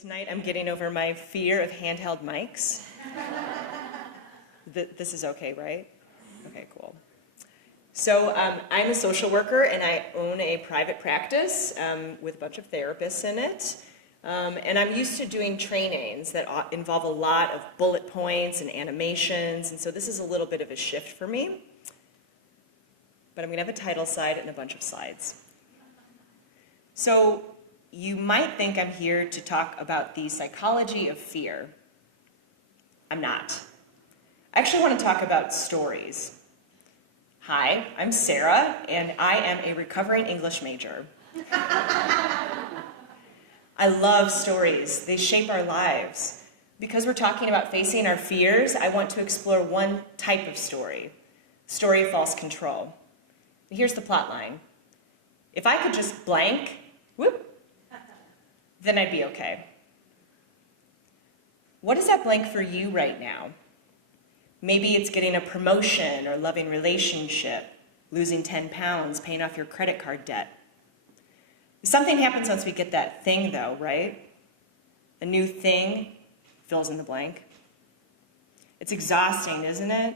Tonight I'm getting over my fear of handheld mics. This is okay, right? Okay, cool. So I'm a social worker and I own a private practice with a bunch of therapists in it. And I'm used to doing trainings that involve a lot of bullet points and animations, and so this is a little bit of a shift for me. But I'm going to have a title slide and a bunch of slides. So you might think I'm here to talk about the psychology of fear. I'm not. I actually want to talk about stories. Hi, I'm Sarah, and I am a recovering English major. I love stories. They shape our lives. Because we're talking about facing our fears, I want to explore one type of story of false control. Here's the plot line. If I could just blank, whoop, then I'd be okay. What is that blank for you right now? Maybe it's getting a promotion or loving relationship, losing 10 pounds, paying off your credit card debt. Something happens once we get that thing though, right? A new thing fills in the blank. It's exhausting, isn't it?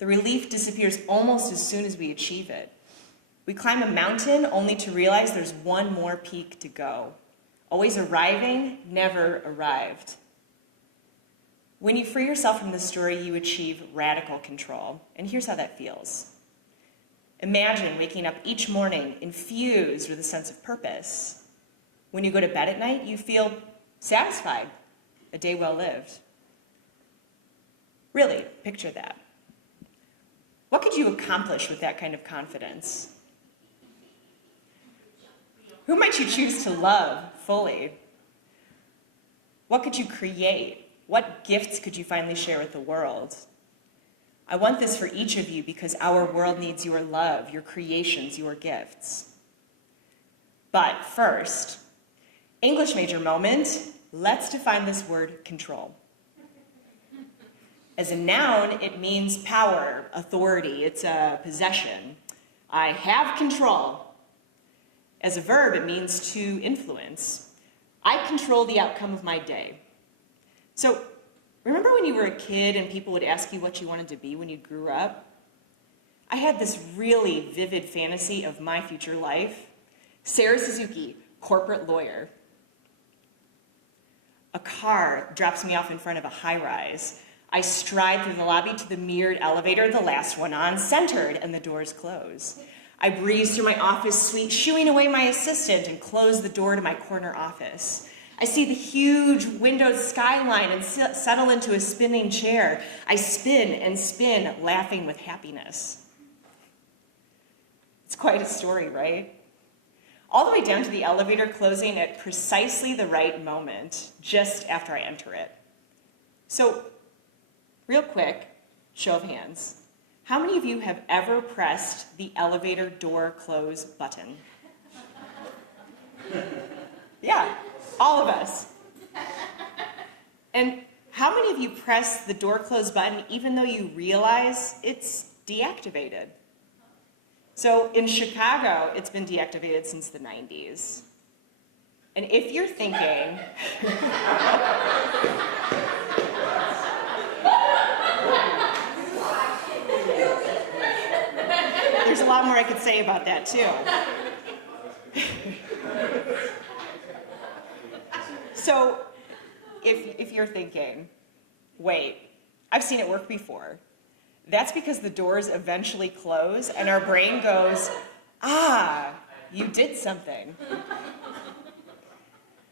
The relief disappears almost as soon as we achieve it. We climb a mountain only to realize there's one more peak to go. Always arriving, never arrived. When you free yourself from the story, you achieve radical control. And here's how that feels. Imagine waking up each morning infused with a sense of purpose. When you go to bed at night, you feel satisfied, a day well lived. Really, picture that. What could you accomplish with that kind of confidence? Who might you choose to love fully? What could you create? What gifts could you finally share with the world? I want this for each of you because our world needs your love, your creations, your gifts. But first, English major moment, let's define this word control. As a noun, it means power, authority, it's a possession. I have control. As a verb, it means to influence. I control the outcome of my day. So, remember when you were a kid and people would ask you what you wanted to be when you grew up? I had this really vivid fantasy of my future life. Sarah Suzuki, corporate lawyer. A car drops me off in front of a high-rise. I stride through the lobby to the mirrored elevator, the last one on, centered, and the doors close. I breeze through my office suite, shooing away my assistant, and close the door to my corner office. I see the huge windowed skyline and settle into a spinning chair. I spin and spin, laughing with happiness. It's quite a story, right? All the way down to the elevator closing at precisely the right moment, just after I enter it. So, real quick, show of hands. How many of you have ever pressed the elevator door close button? Yeah, all of us. And how many of you press the door close button even though you realize it's deactivated? So in Chicago, it's been deactivated since the 90s. And if you're thinking, there's a lot more I could say about that too. So, if you're thinking, wait, I've seen it work before, that's because the doors eventually close and our brain goes, ah, you did something.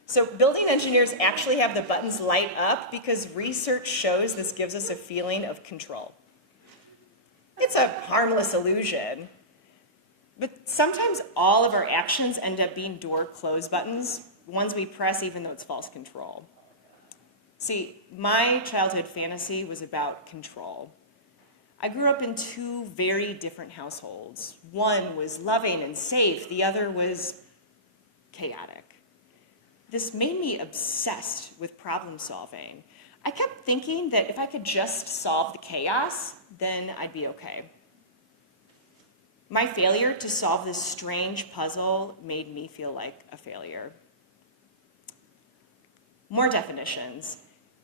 So building engineers actually have the buttons light up because research shows this gives us a feeling of control. It's a harmless illusion, but sometimes all of our actions end up being door close buttons, ones we press even though it's false control. See, my childhood fantasy was about control. I grew up in two very different households. One was loving and safe, the other was chaotic. This made me obsessed with problem solving. I kept thinking that if I could just solve the chaos, then I'd be okay. My failure to solve this strange puzzle made me feel like a failure. More definitions.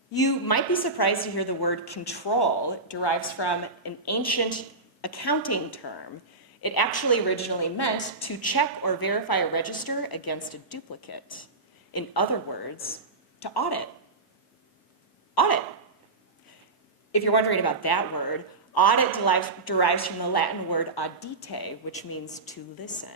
You might be surprised to hear the word control derives from an ancient accounting term. It actually originally meant to check or verify a register against a duplicate. In other words, to audit. Audit. If you're wondering about that word, audit derives from the Latin word audite, which means to listen.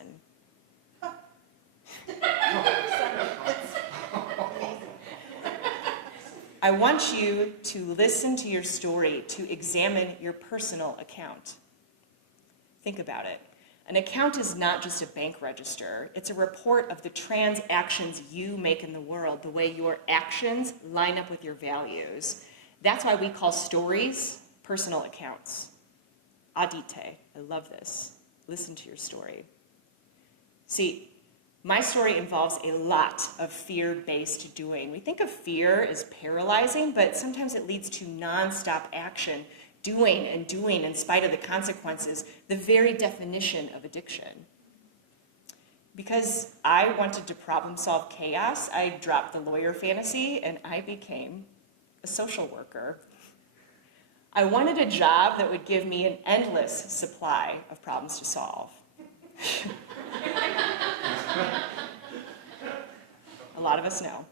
I want you to listen to your story, to examine your personal account. Think about it. An account is not just a bank register. It's a report of the transactions you make in the world, the way your actions line up with your values. That's why we call stories personal accounts. Audite. I love this. Listen to your story. See, my story involves a lot of fear-based doing. We think of fear as paralyzing, but sometimes it leads to nonstop action, doing and doing in spite of the consequences, the very definition of addiction. Because I wanted to problem-solve chaos, I dropped the lawyer fantasy and I became a social worker. I wanted a job that would give me an endless supply of problems to solve. A lot of us know.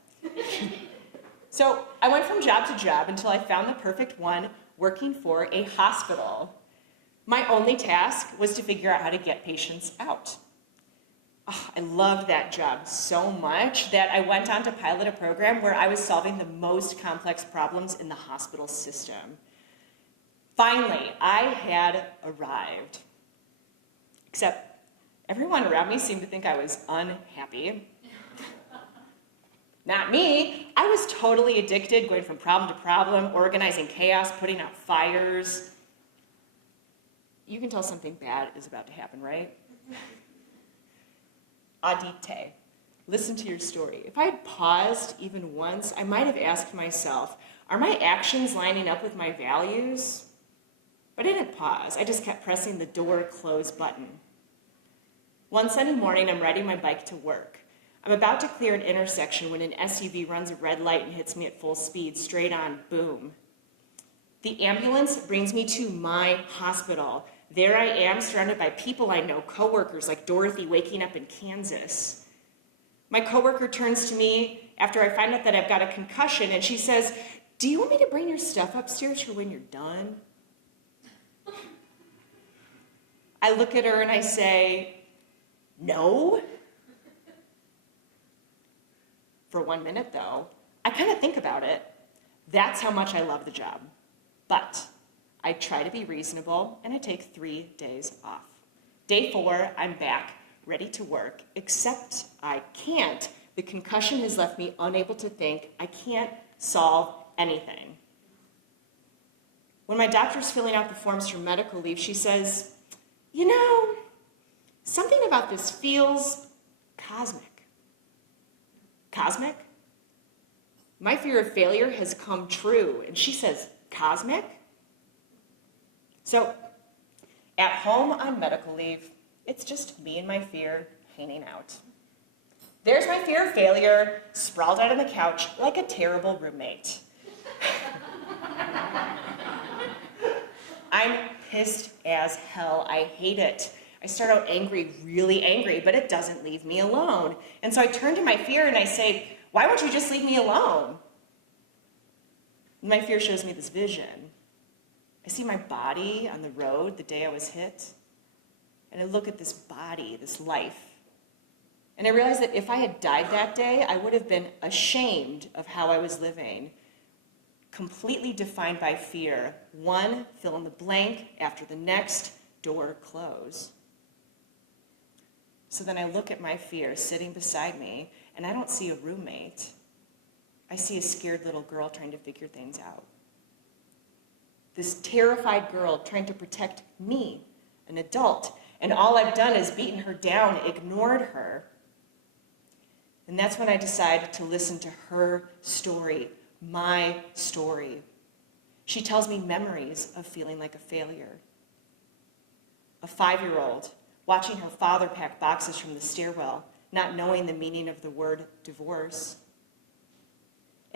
So I went from job to job until I found the perfect one, working for a hospital. My only task was to figure out how to get patients out. Oh, I loved that job so much that I went on to pilot a program where I was solving the most complex problems in the hospital system. Finally, I had arrived. Except everyone around me seemed to think I was unhappy. Not me. I was totally addicted, going from problem to problem, organizing chaos, putting out fires. You can tell something bad is about to happen, right? Audite. Listen to your story. If I had paused even once, I might have asked myself, are my actions lining up with my values? But I didn't pause. I just kept pressing the door close button. One Sunday morning, I'm riding my bike to work. I'm about to clear an intersection when an SUV runs a red light and hits me at full speed, straight on, boom. The ambulance brings me to my hospital. There I am, surrounded by people I know, coworkers like Dorothy waking up in Kansas. My coworker turns to me after I find out that I've got a concussion, and she says, "Do you want me to bring your stuff upstairs for when you're done?" I look at her and I say, "No." For 1 minute, though, I kind of think about it. That's how much I love the job. But I try to be reasonable, and I take 3 days off. Day 4, I'm back, ready to work, except I can't. The concussion has left me unable to think. I can't solve anything. When my doctor's filling out the forms for medical leave, she says, "You know, something about this feels cosmic." Cosmic? My fear of failure has come true, and she says, "Cosmic?" So, at home on medical leave, it's just me and my fear hanging out. There's my fear of failure, sprawled out on the couch like a terrible roommate. I'm pissed as hell. I hate it. I start out angry, really angry, but it doesn't leave me alone. And so I turn to my fear and I say, "Why won't you just leave me alone?" And my fear shows me this vision. I see my body on the road the day I was hit, and I look at this body, this life, and I realize that if I had died that day, I would have been ashamed of how I was living, completely defined by fear. One fill in the blank after the next, door close. So then I look at my fear sitting beside me, and I don't see a roommate. I see a scared little girl trying to figure things out. This terrified girl trying to protect me, an adult, and all I've done is beaten her down, ignored her. And that's when I decided to listen to her story, my story. She tells me memories of feeling like a failure. A 5-year-old watching her father pack boxes from the stairwell, not knowing the meaning of the word divorce.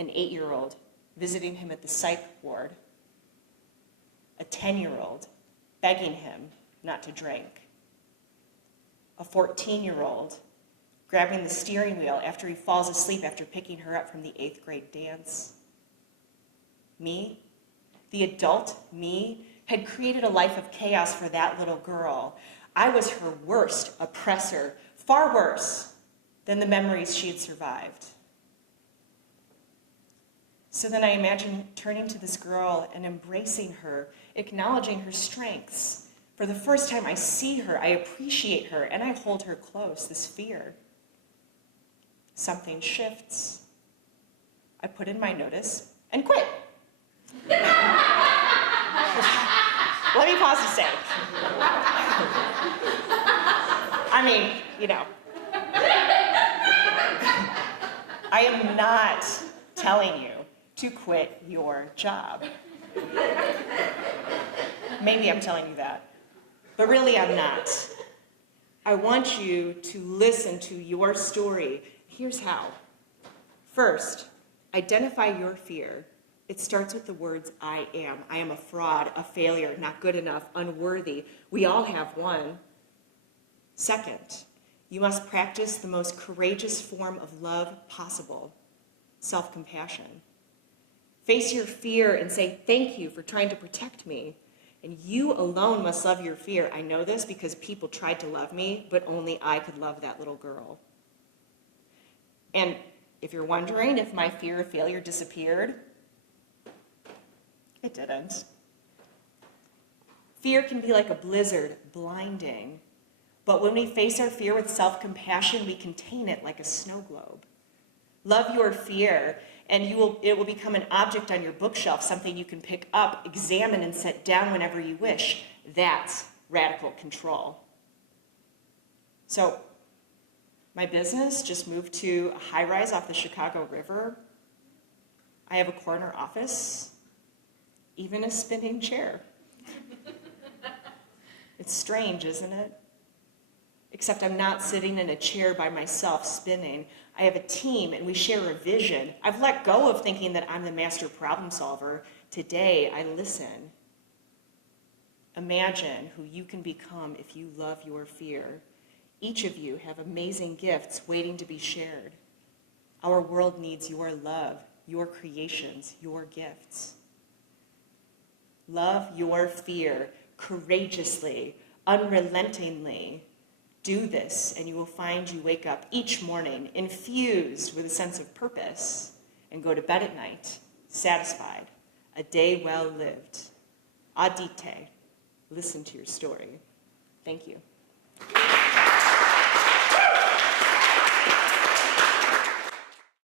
an 8-year-old visiting him at the psych ward, a 10-year-old begging him not to drink, a 14-year-old grabbing the steering wheel after he falls asleep after picking her up from the 8th grade dance. Me, the adult me, had created a life of chaos for that little girl. I was her worst oppressor, far worse than the memories she had survived. So then I imagine turning to this girl and embracing her, acknowledging her strengths. For the first time I see her, I appreciate her, and I hold her close, this fear. Something shifts. I put in my notice and quit. Let me pause to say. I mean, I am not telling you to quit your job. Maybe I'm telling you that, but really I'm not. I want you to listen to your story. Here's how. First, identify your fear. It starts with the words, I am. I am a fraud, a failure, not good enough, unworthy. We all have one. Second, you must practice the most courageous form of love possible, self-compassion. Face your fear and say, thank you for trying to protect me. And you alone must love your fear. I know this because people tried to love me, but only I could love that little girl. And if you're wondering if my fear of failure disappeared, it didn't. Fear can be like a blizzard, blinding. But when we face our fear with self-compassion, we contain it like a snow globe. Love your fear, and it will become an object on your bookshelf, something you can pick up, examine, and set down whenever you wish. That's radical control. So, my business just moved to a high-rise off the Chicago River. I have a corner office, even a spinning chair. It's strange, isn't it? Except I'm not sitting in a chair by myself spinning. I have a team and we share a vision. I've let go of thinking that I'm the master problem solver. Today, I listen. Imagine who you can become if you love your fear. Each of you have amazing gifts waiting to be shared. Our world needs your love, your creations, your gifts. Love your fear courageously, unrelentingly. Do this, and you will find you wake up each morning infused with a sense of purpose and go to bed at night satisfied, a day well lived. Adite, listen to your story. Thank you.